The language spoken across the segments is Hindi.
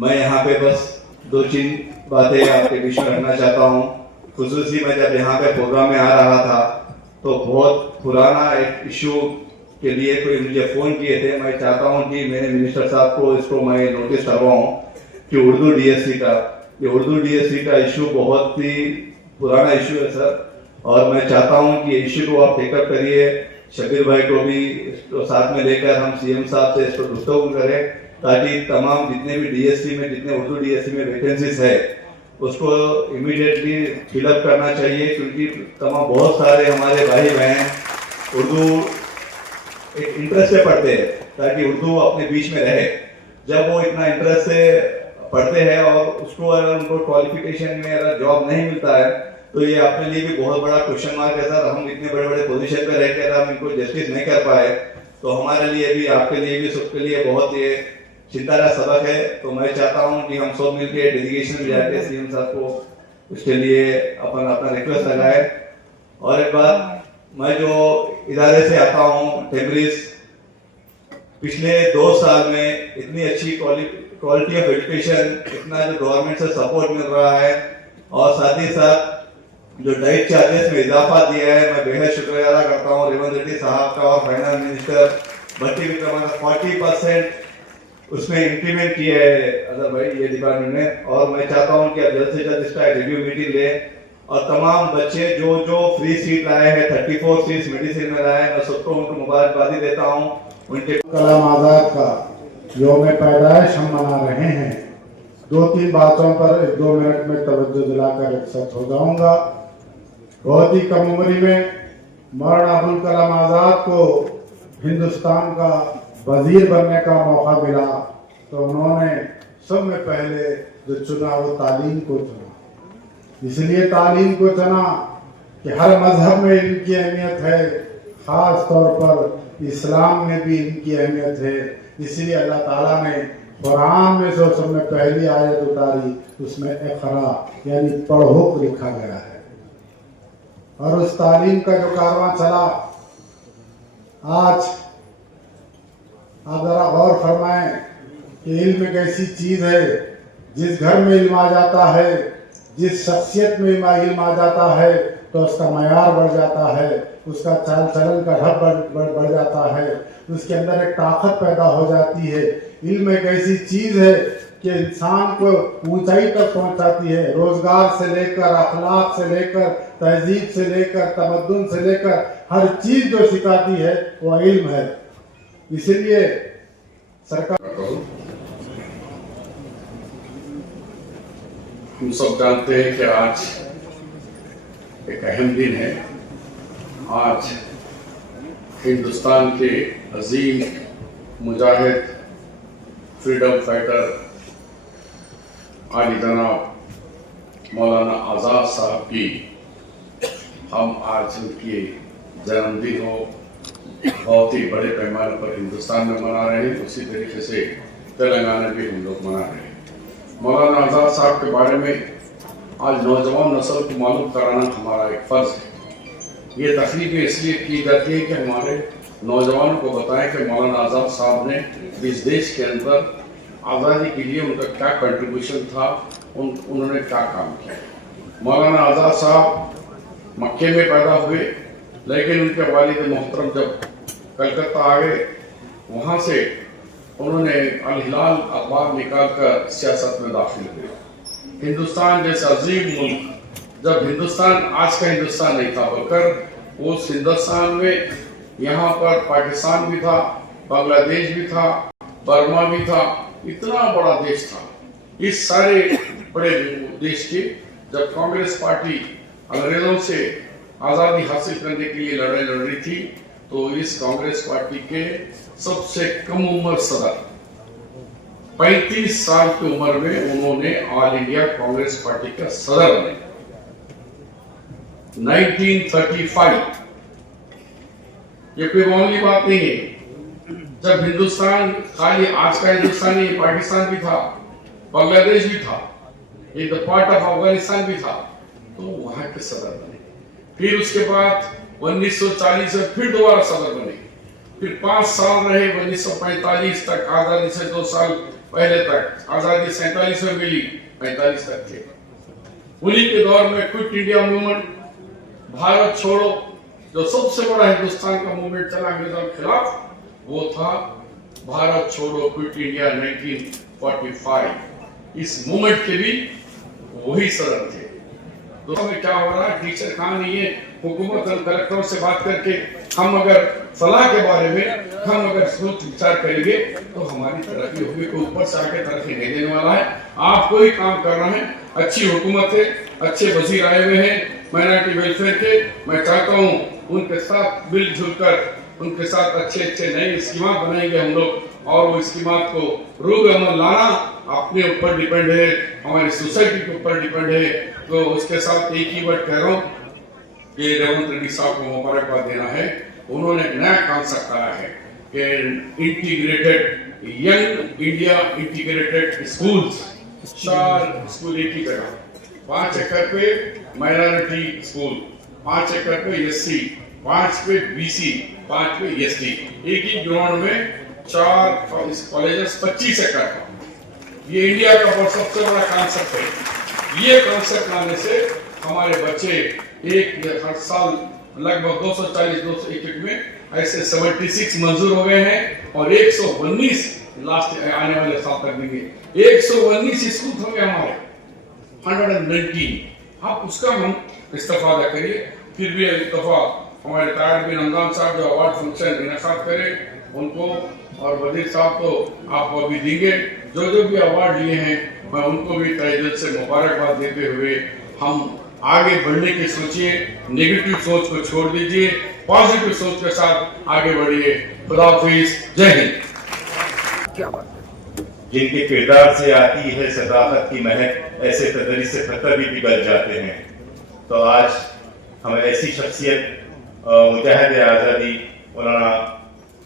मैं यहाँ पे बस दो तीन बातें आपके बीच में रखना चाहता हूँ। खुसूसी मैं जब यहाँ पे प्रोग्राम में आ रहा था तो बहुत पुराना एक इशू के लिए कोई मुझे फ़ोन किए थे। मैं चाहता हूँ कि मेरे मिनिस्टर साहब को इसको मैं नोटिस करवाऊँ कि उर्दू डीएससी का इशू बहुत ही पुराना इशू है सर, और मैं चाहता हूँ कि इशू को आप टेकअप करिए। शबीर भाई को भी इसको साथ में लेकर हम सीएम साहब से इसको गुफ्तगू करें ताकि तमाम जितने भी डीएससी में जितने उर्दू डीएससी में वैकेंसीज है उसको इमीडिएटली फिलअप करना चाहिए, क्योंकि तमाम बहुत सारे हमारे भाई बहन उर्दू एक इंटरेस्ट से पढ़ते हैं ताकि उर्दू अपने बीच में रहे। जब वो इतना इंटरेस्ट से पढ़ते हैं और उसको अगर उनको क्वालिफिकेशन में अगर जॉब नहीं मिलता है तो ये अपने लिए भी बहुत बड़ा क्वेश्चन मार्क है सर। हम इतने बड़े बड़े पोजीशन पे रहकर हम इनको जस्टिस नहीं कर पाए तो हमारे लिए भी, आपके लिए भी, सबके लिए बहुत ये चिंता का सबक है। तो मैं चाहता हूँ कि हम सब मिलकर डेलीगेशन में जाके सीएम साहब को उसके लिए अपना रिक्वेस्ट लगाए। और एक बात, मैं जो इदारे से आता हूँ टेम्ब्रिज, पिछले 2 साल में इतनी अच्छी क्वालिटी ऑफ एजुकेशन, इतना जो गवर्नमेंट से सपोर्ट मिल रहा है और साथ ही साथ जो डाइट चार्जेस में इजाफा दिया है, मैं बेहद शुक्रिया अदा करता हूँ रेवंत रेड्डी साहब का और फाइनेंस मिनिस्टर भट्टी विक्रमार्का 40% उसमें इंक्रीमेंट किया है अदर भाई ये डिपार्टमेंट ने। और मैं चाहता हूँ कि आप जल्द से जल्द इसका रिव्यू मीटिंग ले और तमाम बच्चे जो फ्री सीट लाए हैं, 34 सीट्स मेडिसिन में लाए हैं, मैं सबको उनको मुबारकबादी देता हूँ। उनके कलाम आजाद का यौम पैदाइश हम मना रहे हैं। 2-3 बातों पर 1-2 मिनट में तवज्जो दिलाकर रिक्शत हो जाऊंगा। बहुत ही कम उम्र में मौलाना अबुल कलाम आजाद को हिंदुस्तान का वजीर बनने का मौका मिला तो उन्होंने सब में पहले जो चुना वो तालीम को चुना। इसलिए तालीम को चुना कि हर मजहब में इनकी अहमियत है, खास तौर पर इस्लाम में भी इनकी अहमियत है। इसलिए अल्लाह ताला ने कुरान में जो सब में पहली आयत उतारी उसमें इक़रा यानी पढ़ो लिखा गया है। और उस तालीम का जो कारवां चला, आज आप जरा गौर फरमाएं कि इल्म एक ऐसी चीज है, जिस घर में इल्म आ जाता है, जिस शख्सियत में इल्म आ जाता है तो उसका मयार बढ़ जाता है, उसका चाल चलन का ढब बढ़ जाता है, उसके अंदर एक ताकत पैदा हो जाती है। इल्म एक ऐसी चीज है कि इंसान को ऊंचाई तक पहुंचाती है। रोजगार से लेकर, अखलाक से लेकर, तहजीब से लेकर, तमद्दुन से लेकर हर चीज जो सिखाती है वो इल्म है। इसलिए सरकार, हम सब जानते हैं कि आज एक अहम दिन है। आज हिंदुस्तान के अजीम मुजाहिद फ्रीडम फाइटर आली जनाब मौलाना आज़ाद साहब की हम आज उनकी जन्मदिन हो बहुत ही बड़े पैमाने पर हिंदुस्तान में मना रहे हैं। उसी तरीके से तेलंगाना भी हम लोग मना रहे हैं। मौलाना आज़ाद साहब के बारे में आज नौजवान नस्ल को मालूम कराना हमारा एक फ़र्ज़ है। ये तकरीबें इसलिए की जाती है कि हमारे नौजवानों को बताएं कि मौलाना आज़ाद साहब ने इस देश के अंदर आज़ादी के लिए उनका क्या कंट्रीब्यूशन था, उन्होंने क्या काम किया। मौलाना आज़ाद साहब मक्के में पैदा हुए, लेकिन उनके वालिद मोहतरम जब कलकत्ता आ गए, वहाँ से उन्होंने अल हिलाल अखबार निकाल कर सियासत में दाखिल हुए। हिंदुस्तान जैसे अजीम मुल्क, जब हिंदुस्तान आज का हिंदुस्तान नहीं था बल्कि उस हिंदुस्तान में यहाँ पर पाकिस्तान भी था, बांग्लादेश भी था, बर्मा भी था, इतना बड़ा देश था। इस सारे बड़े देश के जब कांग्रेस पार्टी अंग्रेजों से आज़ादी हासिल करने के लिए लड़ाई लड़ रही थी तो इस कांग्रेस पार्टी के सबसे कम उम्र सदर 35 साल की उम्र में उन्होंने ऑल इंडिया कांग्रेस पार्टी का सदर बने 1935। ये कोई मामूली बात नहीं है। जब हिंदुस्तान खाली आज का हिंदुस्तान नहीं, पाकिस्तान भी था, बांग्लादेश भी था, एक पार्ट ऑफ अफगानिस्तान भी था, तो वहां के सदर बने। फिर उसके बाद 1940 में फिर दोबारा सदर बने, फिर 5 साल रहे 1945 तक, आजादी से 2 साल पहले तक आजादी 47 में मिली, 45 तक थे। उन्हीं के दौर में क्विट इंडिया मूवमेंट, भारत छोड़ो, जो सबसे बड़ा हिंदुस्तान का मूवमेंट चला अंग्रेजों के खिलाफ, वो था भारत छोड़ो क्विट इंडिया 1945। इस मूवमेंट के भी वही सदर थे। दोस्तों में क्या हो रहा है, टीचर कहाँ नहीं है, हुकूमत और कलेक्टरों से बात करके हम अगर सलाह के बारे में हम अगर सोच विचार करेंगे तो हमारी तरक्की होगी। कोई ऊपर से आके तरक्की नहीं देने वाला है। आप कोई काम कर रहे हैं, अच्छी हुकूमत है, अच्छे वजीर आए हुए हैं माइनॉरिटी वेलफेयर के। मैं चाहता हूँ उनके साथ मिलजुल कर उनके साथ अच्छे अच्छे नए स्कीमात बनाएंगे हम लोग, और वो स्कीमात को रूब अमल लाना अपने ऊपर डिपेंड है, हमारी सोसाइटी के ऊपर डिपेंड है। तो उसके साथ एक ही वर्ड कह रहा हूँ कि रेवंत रेड्डी साहब को मुबारकबाद देना है। उन्होंने एक नया कॉन्सेप्ट लाया है कि integrated young India integrated schools. 4 school एक ही जगह, 5 एकड़ पे माइनॉरिटी स्कूल, 5 एकड़ पे एससी, 5 पे बीसी, 5 पे एसटी, एक ही ग्राउंड में 4 कॉलेजेस, 25 एकड़ का। ये इंडिया का बहुत सबसे बड़ा कॉन्सेप्ट है। ये कॉन्सेप्ट लाने से हमारे बच्चे हर साल लगभग 240-261 में ऐसे 76 मंजूर हो गए हैं और 119 लास्ट आने वाले साल तक देंगे। 119 स्कूल होंगे हमारे, 119। आप उसका हम इस्तेफादा करिए। फिर भी एक दफा हमारे तार बिन हमदान साहब जो अवार्ड फंक्शन इनकाद करें उनको, और वजीर साहब तो आपको अभी देंगे। जो भी अवार्ड लिए हैं मैं उनको भी तहे दिल से मुबारकबाद देते हुए हम आगे बढ़ने की सोचिए, नेगेटिव सोच को छोड़ दीजिए, पॉजिटिव सोच के साथ आगे बढ़िए। खुदा हाफिज, जय हिंद। क्या बात है। जिनके किरदार से आती है सदाकत की महक, ऐसे तदरीस से खतर भी पिघल जाते हैं। तो आज हमें ऐसी शख्सियत मुजाहिद आज़ादी मौलाना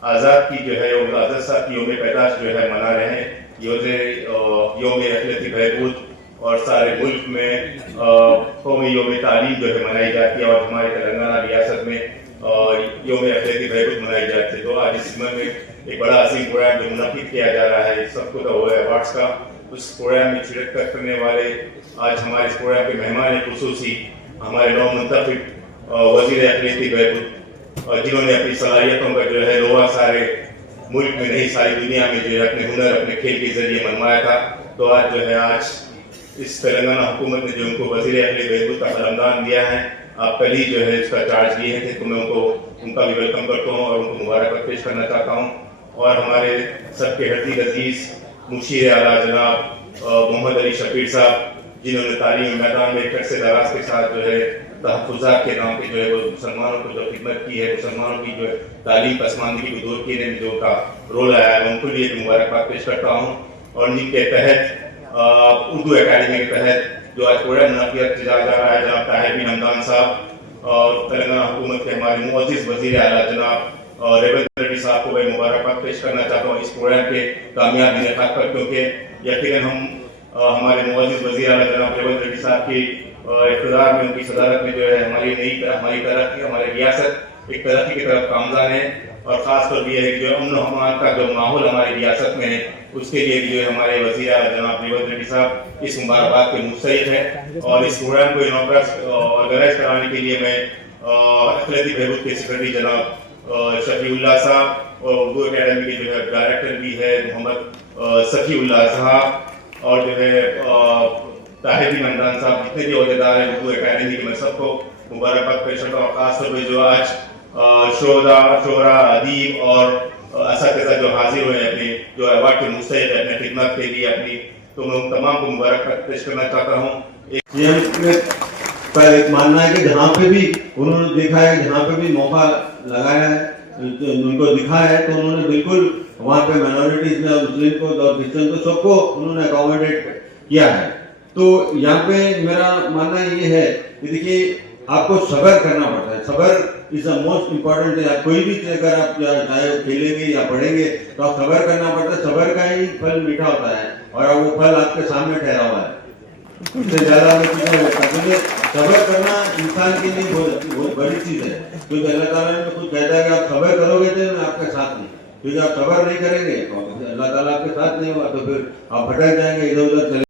आज़ाद की जो है आज़ाद साहब की योम पैदाश जो है मना रहे हैं। योम अखिलती बहबूद और सारे मुल्क में कौमी योम तालीम जो है मनाई जाती है, और हमारे तेलंगाना रियासत में योम अखिलती बहबूद मनाई जाती है। तो आज इस समय में एक बड़ा अजीम प्रोग्राम जो मुनक़िद किया जा रहा है सबको तो हुआ है अवार्ड्स का, उस प्रोग्राम में शिरकत करने वाले आज हमारे इस प्रोग्राम के मेहमान खुसूसी हमारे नौ मुंतखब वज़ीर अखिलती बहबूद, जिन्होंने अपनी सलाहियतों का जो है लोहा सारे मुल्क में नहीं सारी दुनिया में जो है अपने हुनर अपने खेल के जरिए मनवाया था। तो आज जो है आज इस तेलंगाना हुकूमत ने जो उनको वज़ीर अखिलती बहबूद का क़लमदान दिया है, आप कल ही जो है इसका चार्ज लिए थे, तो मैं उनका भी वेलकम करता हूँ और उनको मुबारकबाद पेश करना चाहता हूँ। और हमारे सबके हर्दी अजीज मुशीर आला जनाब मोहम्मद अली शफीर साहब, जिन्होंने तालीम मैदान में एक से दराज के साथ जो है तहफ़्फ़ुज़ात के नाम पे जो है वो मुसलमानों को जो खिदमत की है, मुसलमानों की जो है तालीम पसमानदगी को दूर करने में जो उनका रोल आया है, उनको लिए मुबारकबाद पेश करता हूँ। और जिनके तहत उर्दू अकेडमी के तहत जो आज प्रोग्राम मुनक़्क़िद किया जा रहा है, जनाब ताहिर बिन हमदान साहब और तेलंगाना हुकूमत के हमारे मुअज़्ज़िज़ वज़ीर आला जनाब रेवंत रेड्डी साहब को मैं मुबारकबाद पेश करना चाहता हूँ इस प्रोग्राम के कामयाब इनेकाद पर, क्योंकि यकीनन हम हमारे मुअज़्ज़िज़ वज़ीर आला जनाब रेवंत रेड्डी साहब की इक़्तिदार में उनकी सदारत में जो है हमारी तरक्की हमारी रियासत एक तरक्की की तरफ गामज़न है। और ख़ास तौर पर यह है कि जो अमन अमान का जो माहौल हमारी रियासत में है उसके लिए भी जो है हमारे वज़ीर आला जनाब रेवंत रेड्डी साहब इस मुबारकबाद के मुस्तहिक़ हैं। और इस प्रोग्राम को ऑर्गेनाइज कराने के लिए मैं अखिलती बहबूद के सेक्रेटरी जनाब शफीउल्लाह साहब और उर्दू अकेडमी के जो है डायरेक्टर भी है मोहम्मद सफ़ीउल्लाह साहब और जो है ताहिर बिन हमदान साहब, जितने भी अहदेदार हैं उर्दू अकेडमी के, मैं सबको मुबारकबाद पेश करता हूँ। खासतौर पर जो आज शोरा अदीब और असातिज़ा जो हाजिर हुए अपनी जो अवार्ड के मुस्तहिक़ है अपने खिदमत के लिए अपनी, तो मैं उन तमाम को मुबारकबाद पेश करना चाहता हूँ। का एक मानना है कि जहाँ पे भी उन्होंने देखा है, जहाँ पे भी मौका लगाया है, उनको दिखा है, तो उन्होंने बिल्कुल वहाँ पे माइनॉरिटीज में मुस्लिम को और क्रिश्चियन को सबको उन्होंने अकोमोडेट किया है। तो यहाँ पे मेरा मानना ये है कि देखिए आपको सब्र करना पड़ता है। सब्र इज द मोस्ट इम्पोर्टेंट है। कोई भी अगर आप चाहे खेलेंगे या पढ़ेंगे तो आप सब्र करना पड़ता है। सब्र का ही फल मीठा होता है और वो फल आपके सामने ठहरा हुआ है, इससे ज्यादा में कुछ नहीं होता। क्योंकि सब्र करना इंसान के लिए बहुत बड़ी चीज है, क्योंकि अल्लाह ताला ने खुद कहता है कि आप सब्र करोगे तो मैं आपके साथ हूँ। क्योंकि आप सबर नहीं करेंगे, अल्लाह ताला आपके साथ नहीं होगा तो फिर आप भटक जाएंगे, इधर उधर चले